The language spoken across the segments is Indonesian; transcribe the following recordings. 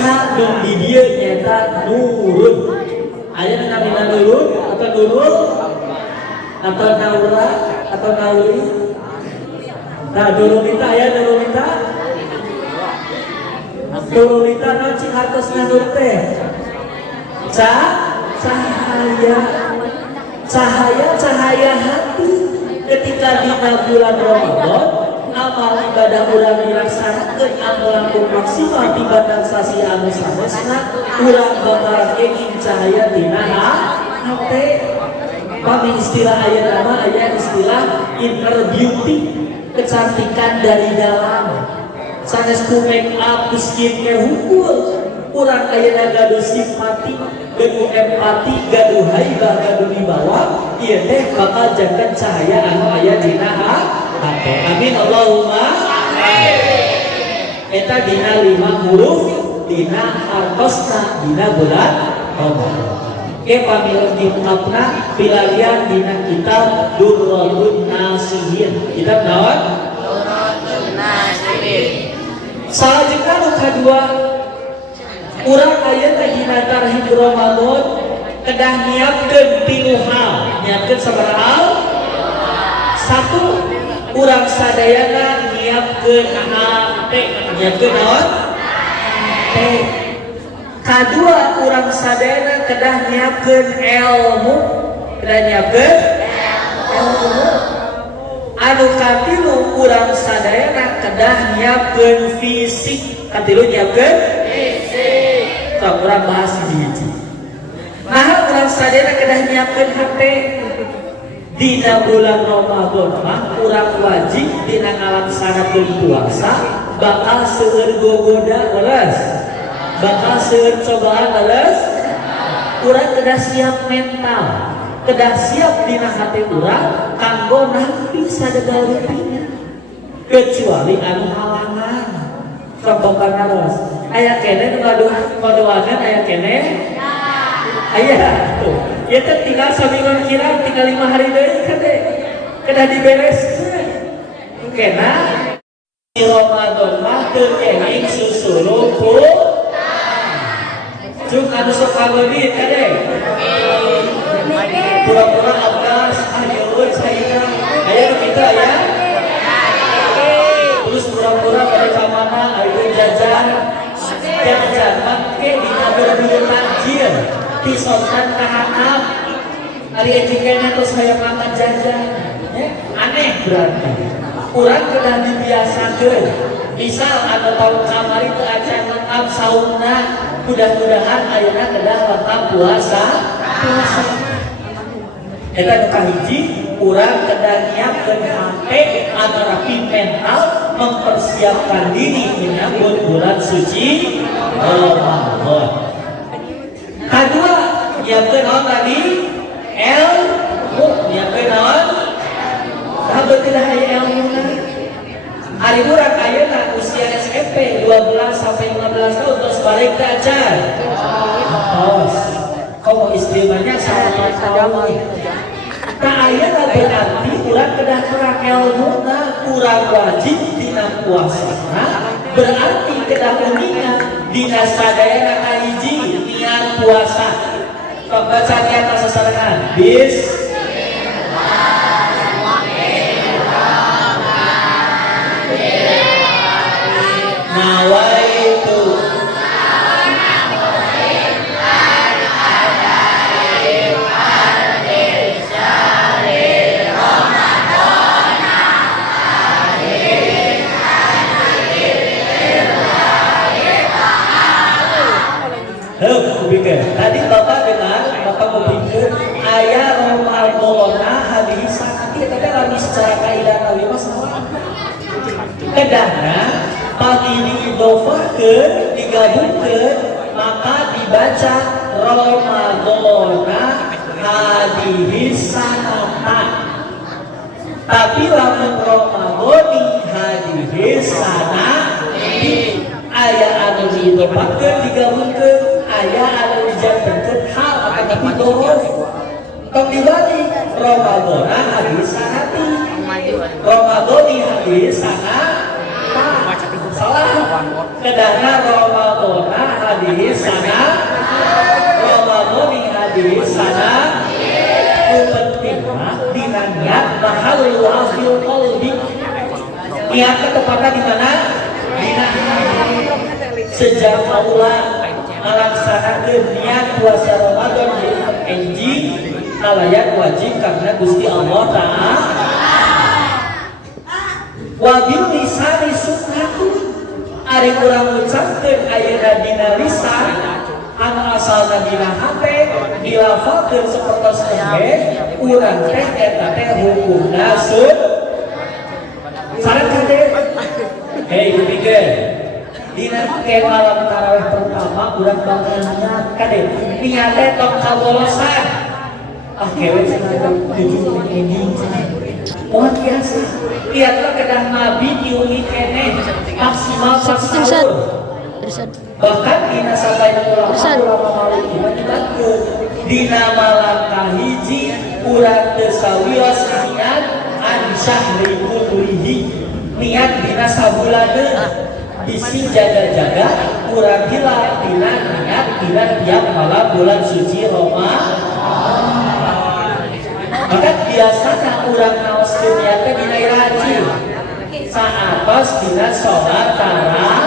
hartosna nu di dieu nyata nurun. Aya nu namina nurun atau nurul atau naura atau nauri. Nah, nurulita aya nurulita. Nurulita naon cing hartosna nur teh? Cahaya hati ketika di bulan Ramadan amal ibadah urang dilaksanakeun anu langkung maksimal tibatan sasi anu sanesna urang bakal kenging cahaya dina hate. Pami istilah aya nama aya istilah inner beauty, kecantikan dari dalam. Sanes ku make up, skincare hukul urang ayeuna gaduh simpati, gaduh empati, gaduh haibah, gaduh wibawa, ieu teh bakal jangan cahaya anu aya dina hate. Amin Allahumma amin. Eta dina 5 huruf dina hartosna dina bulan Ramadan. Ke pamilih diungkapna pilalian dina kitab Durratun Nasihin. Kitab naon? Durratun Nasihin. Salajengna nu kadua urang ayeuna dina tarhib Ramadan kedah nyiapkeun 3 hal. Nyiapkeun sabaraha hal? 1. Urang sadayana nyiapkeun hate. Nyiapkeun naon? Hate. Kadua urang sadayana kedah nyiapkeun ilmu. Kedah nyiapkeun ilmu. Anu katilu urang sadayana kedah nyiapkeun fisik. Katilu nyiapkeun fisik. Sok urang bahas hiji. Nah, urang sadayana kedah nyiapkeun hate. Dina bulan Ramadan mah urang wajib dina ngalaksanakeun puasa bakal seueur gogoda leres. Bakal seueur cobaan leres. Urang kedah siap mental, kedah siap dina hati urang kanggo nampi sadedal leutik. Kecuali anu halangan. Kepokan leres. Aya keneh nu ngadoakeun aya keneh? Aya tuh. Ya teh tinggal saminggu kira tinggal 5 hari deui kade. Kedah dibereskeun. Engkena di Ramadan mah teu kenging susuru Cuk anu sok kawedit kade. Pura-pura abdas ayo caina. Aya nu kitu aya. Terus pura-pura pada kamana ayo jajan. Jajan make dina berburu takjil. Disokan kahanap. Ari ejikeuna terus hayang makan jajan. Aneh berarti. Urang kedah dibiasakeun. Misal anu tahun kamari teu acan lengkap saumna. Mudah-mudahan ayeuna kedah lengkap puasa. Eta nu kahiji, urang kedah nyiapkeun hate antarapi mental mempersiapkan diri menyambut bulan suci Ramadan. Kedua, nyiapkeun naon tadi? Ilmu. Nyiapkeun naon? Nah, berarti dah aya ilmuna. Ari urang ayeuna usia SMP 12 sampai 15 tahun terus balik ke acan. Tos. Komo istri banyak sama tahun. Nah ayeuna berarti urang kedah terang ilmuna, urang wajib dina puasana, berarti kedah uningan dina sadayana kahiji niat puasa. Kok baca niat sasarengan? Nawaitu tadi Bapak dengar, Bapak berpikir ayah Ramadan hadis sakit, tapi lagi secara kaidah nabi mas kedahna pagi diidofahkeun digabungkeun maka dibaca Ramadan hadis sanatan. Tapi lamun Ramadani hadis sanati aya anu diidofahkeun digabungkeun aya anu dijadikeun hal ataupun dorof. Tong dibalik Ramadan hadis sanati. Ramadani hadis sanata. Salah. Kedahna Ramadan niatnya tepatnya di mana? Dina sejak mula melaksanakan niat puasa Ramadan di enji kalayan wajib karena Gusti Allah Ta'ala. Wabil lisani sunnatun ari urang ucapkeun ayeuna dina lisan anu asalna dina hate dilafalkeun sapertos embe urang teh eta teh hukumna sareng kade hei kupikeun dina ke malam tarawih pertama urang bakal niat kade niat teh tong kabolosan kewe cenah tujuh ini luar biasa lihatlah kedah Nabi diuli kene maksimal pas sahur bahkan dina sabaina ulama malik dina malam kahiji urang teu sawios niat an syahri kullihi niat dina sabuladeun bisi jaga-jaga urang hilal dina niat dina tiap malam bulan suci Ramadan. Maka biasanya urang naos niatnya dina rajin saatos dina sholat tarawih.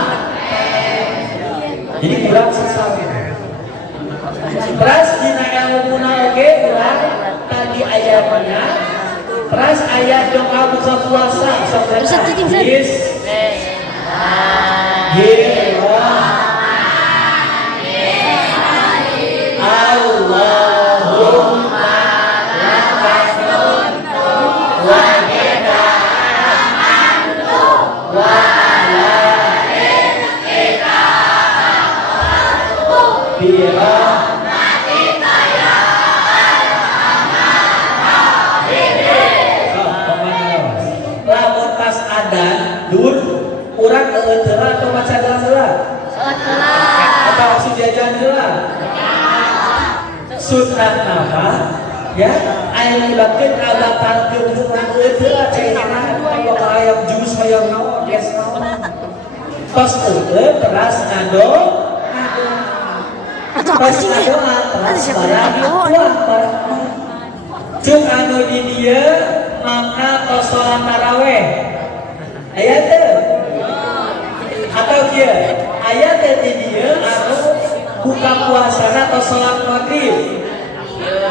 Jadi urang sesama pras dina ilmuna oge urang tadi ayatnya pras ayat doa buka puasa sok hadis Allahumma lamun pas adan dun urang heula atau maca heula atau sujajan heula sunnah apa ya aya libatkeun abatarkeun urang heula cenah kalau hayang jus hayang naon geus naon tos heula teras ngado pas ngadoa teras barang cuk anu di dieu maka tos salat tarawih aya teu atau kieu aya teh di dieu anu buka puasana tos salat maghrib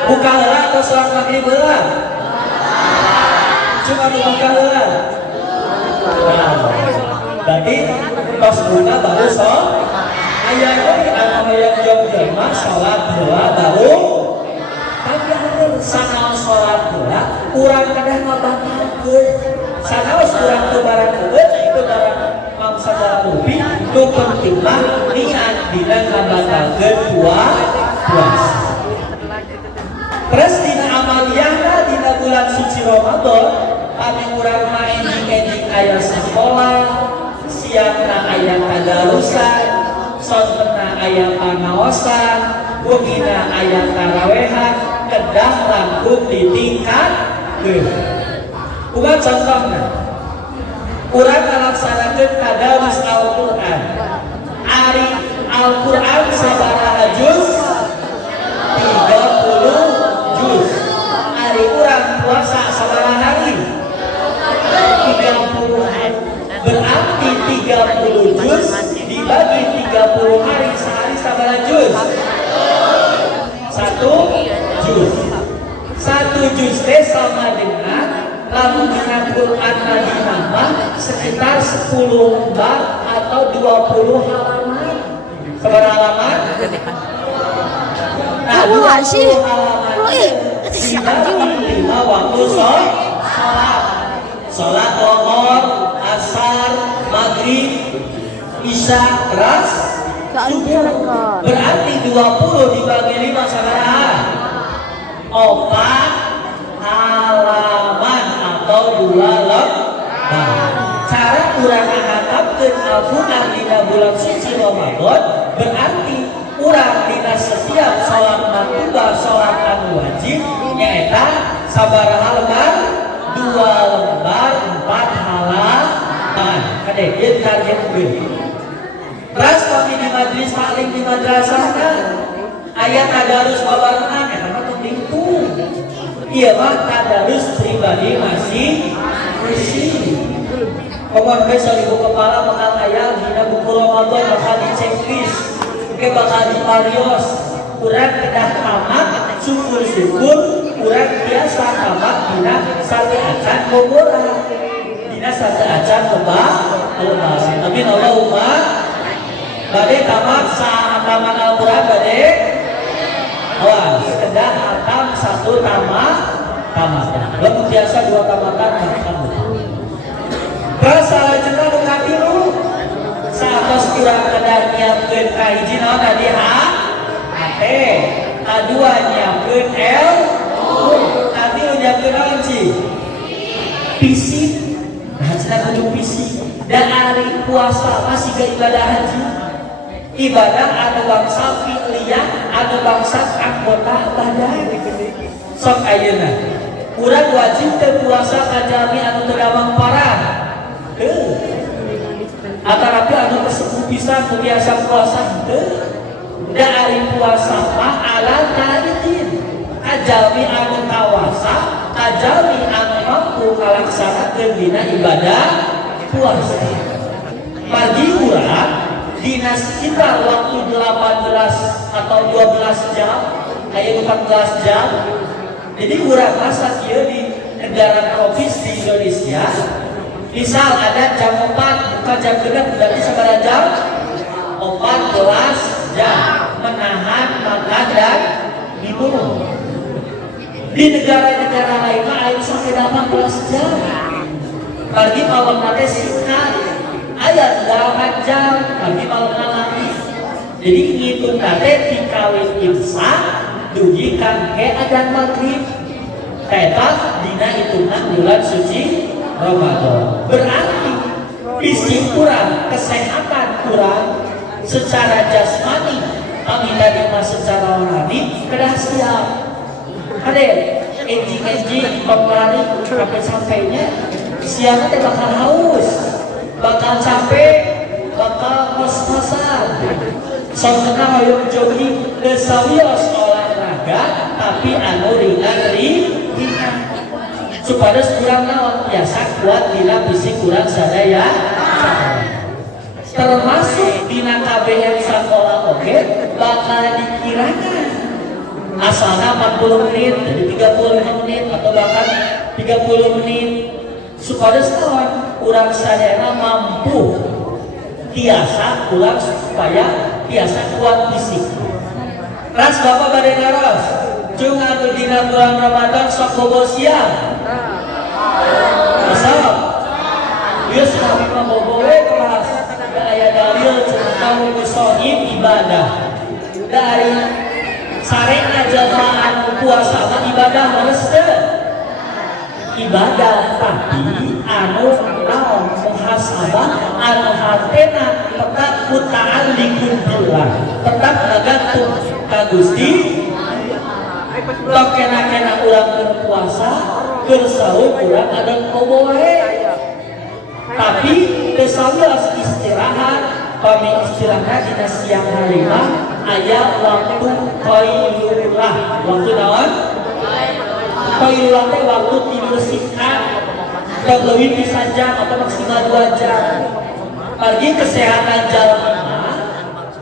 buka heula tos salat maghrib heula cuma buka heula berarti tos buka baru salat aya deui anu hayang jelema salat heula baru tapi sanaos salat heula urang kadah ngabatalkeun sanaos urang teu barang keut itu barang mangsa rupi nu penting mah niat dina ngabatalkeun puasa terus dina amaliyahna dina bulan suci Ramadan kami urang main di aya sekolah siapna aya tadarusan sontena aya panaosan wegina aya tarawehan kedah langkung ditingkat uga contohna urang ngalaksanakeun tadarus Al-Qur'an ari Al-Qur'an sabaraha juz 30 juz ari urang puasa sabaraha hari 30 hari berarti 30 juz dibagi 30 hari sehari sabaraha juz 1 juz 1 juz teh sama dengan lamun dina Quran Nabi Muhammad sekitar 10 lembar atau 20 halaman. Seberapa halaman? Nah, 20 halaman dibagi 5 waktu sholat. Sholat Zuhur, Asar, Maghrib, Isya, Ras, Subuh. Berarti 20 dibagi 5 sabaraha? 4 halaman atau 2 lembar. Cara urang ngahapkeun Al-Qur'an dina bulan suci Ramadan berarti urang dina setiap salat maktubah salat anu wajib nyaeta sabaraha lembar? 2 lembar 4 halaman. Kade ieu target deui. Ras kami di majelis taklim di madrasahna aya tadarus babarengan eta mah tong lingkung. Ieu mah tadarus pribadi masing-masing. Pokoknya ke 1000 kepala bakal ayam dina buku Ramadan bakal di checklist oke bakal di varios kurang kedah tamat syukur-syukur kurang biasa tamat dina satu acan boboran dina satu acan lebaran amin Allahumma bade tamat tamat Al-Quran bade awas kedah hatam satu tamat belum biasa 2 tamatan salah juga bukan tilu saat kurang kedah nyiapkeun kahiji naon tadi hate kadua nyiapkeun tadi lu nyiapkeun naon sih fisik nah cenah kudu fisik dan hari puasa masih ke ibadah haji ibadah anu bangsa fi'liyah anu bangsa anggota badan sok ayeuna urang wajib teu puasa kajami anu teu damang parah antara anu tersebut bisa kebiasaan puasa da ari puasa mah ala taritin kajalmi anu kawasa kajalmi anu mampu kalaksanakeun dina ibadah puasa bagi urang dina sekitar waktu 18 atau 12 jam aya 14 jam jadi urang masa kieu di negara tropis di Indonesia misal ada jam 4 bukan jam 6 berarti sabaraha jam 14 jam menahan makan dan minum di negara-negara lain lain sampai 18 jam bagi malam nate singkat ayat 8 jam bagi malam lagi jadi ngitung nate dikawin imsak dugi kangge adzan maghrib tetap dina hitungan bulan suci Ramadan berarti fisik kurang, kesehatan kurang secara jasmani kami tadi masuk secara rohani kedah siap hadir enjing-enjing pemlari sampai-sampainya siapnya bakal haus bakal capek bakal kos-kosan soalnya hoyong jogging desawios olahraga tapi anu ringan supaya kurang naon biasa kuat dina fisik kurang sadaya termasuk dina KBM sekolah oke bakal dikirakan asalnya 40 menit jadi 35 menit atau bahkan 30 menit supaya naon kurang sadaya mampu biasa kurang supaya biasa kuat fisik ras bapak badai ngaros cung anu dina bulan Ramadan sok bobo siang asal dia sekali bobo kelas aya dalil tentang musohib ibadah dari sarena jamaah anu puasa ibadah leres ibadah tapi anu naon muhasabah anu hatena tetap muta'alliqun billah tetap ngagantung ka Gusti kena ulang berpuasa bersahur ulang ada kobohe tapi bersahur istirahat kami istirahat di siang hari ayat waktu qailullah waktu naon qailullah teh waktu tidur singkat dan lebih bisa jam atau maksimal 2 jam bagi kesehatan jalan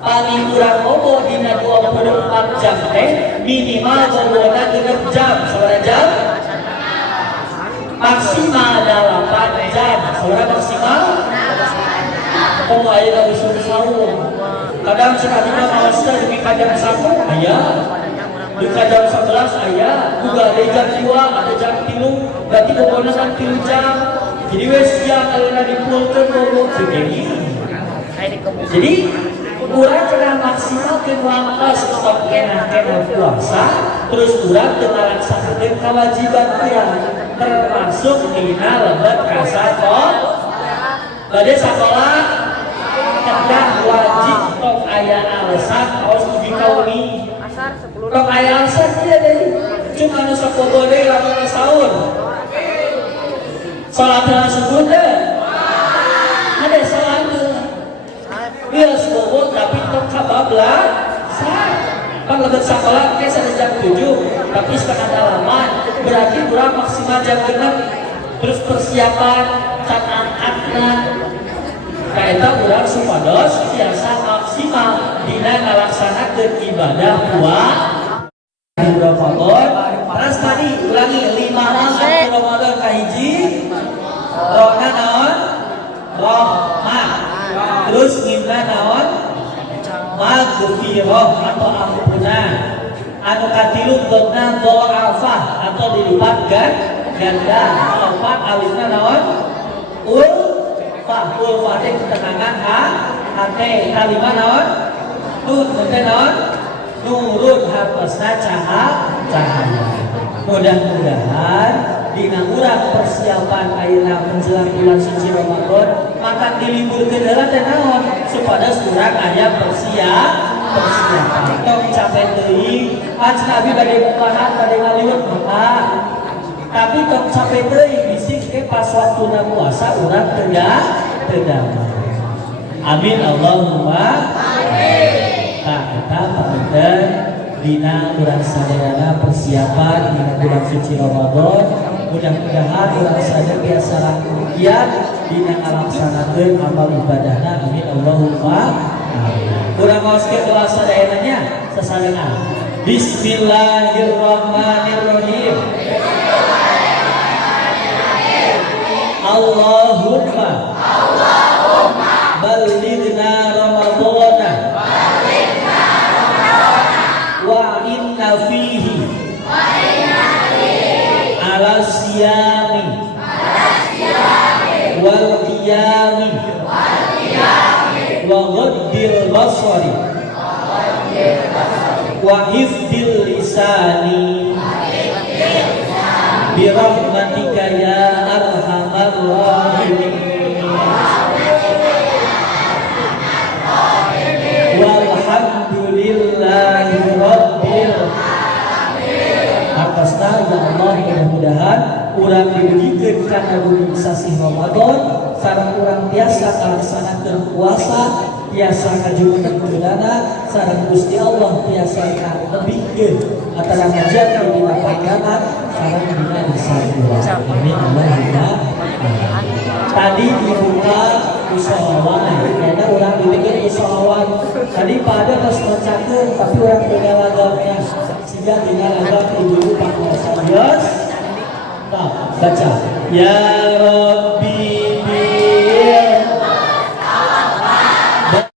paling kurang bobo dina 24 jam teh minimal berbuatan 6 jam seberapa jam? Maksimal 8 jam seberapa maksimal? Oh ayo gak bisa sahur kadang sekali mawasnya demi jam 1 ayah demi jam 11 ayah juga ada jam 2 ada jam 3 berarti pokoknya kan 3 jam jadi wes siang kalau nanti dipulkan bobo segini jadi kurang kena maksimal ke langkah stop kena puasa terus kurang dengan laksanakan kewajiban yang termasuk dina lebat kasa kok badai sekolah kedah wajib kok ayah alasan harus uji kauni kok ayah alasan dia deh cuma nusa kobode lakukan sahur sholat subuh deh ada sholat bias bobo tapi tok kabablah kan lebet sekolah ke jam 7 tapi setengah dalaman berarti kurang maksimal jam 6 terus persiapan can angkatna kaeta urang supados tiasa maksimal dina ngalaksanakeun ibadah bulan Ramadan. Terus tadi ulangi 5 rakaat Ramadan kahiji rohna naon? Rahmah. Terus ngimna naon? Maghfirah atau ampunan. Anu katilu donna dha'afah atau dilipat ganda. Keempat alisna naon? Ulfah teh ketenangan hate. Kalima naon? Nur teh naon? Nurun hartosna cahaya. Mudah-mudahan dina urang persiapan ayeuna menjelang bulan suci Ramadan maka diliburkeun heula teh naon supados urang aya persiapan. Tong capek teuing cenah abi bade mubahan bade ngaliwat maka tapi tong capek teuing bisik ke pas waktuna puasa urang teu damai. Amin Allahumma amin. Nah, kita pamitkan dina urang sadayana persiapan dina bulan suci Ramadan. Mudah-mudahan urang sadaya biasa langkung giat dina ngalaksanakeun amal ibadahna. Amin Allahumma amin. Urang ngaoskeun doa sadayananya sasarengan. Bismillahirrahmanirrahim. Allahumma ballighna Ramadana wa inna fihi ala siyami wal qiyami wa ghaddil basari wa hifdil lisani bi rahmatika ya arhamar rahimin. Walhamdulillahi rabbil alamin. Atasna ya Allah mudah-mudahan urang dibegikeun kana bulan sasi Ramadan sareng urang biasa ngalaksanakeun puasa biasa ngajulkeun budana sareng Gusti Allah biasa lebihkeun antara ngajaga dina pandangan sareng dina disabula. Amin Allahumma amin. Tadi dibuka usahawan, karena orang dibikin usahawan. Tadi pada pas mencakup, tapi orang punya lagamnya. Sehingga tinggal lagam ibu-ibu pakai serius. Nah, baca. Ya Rabb.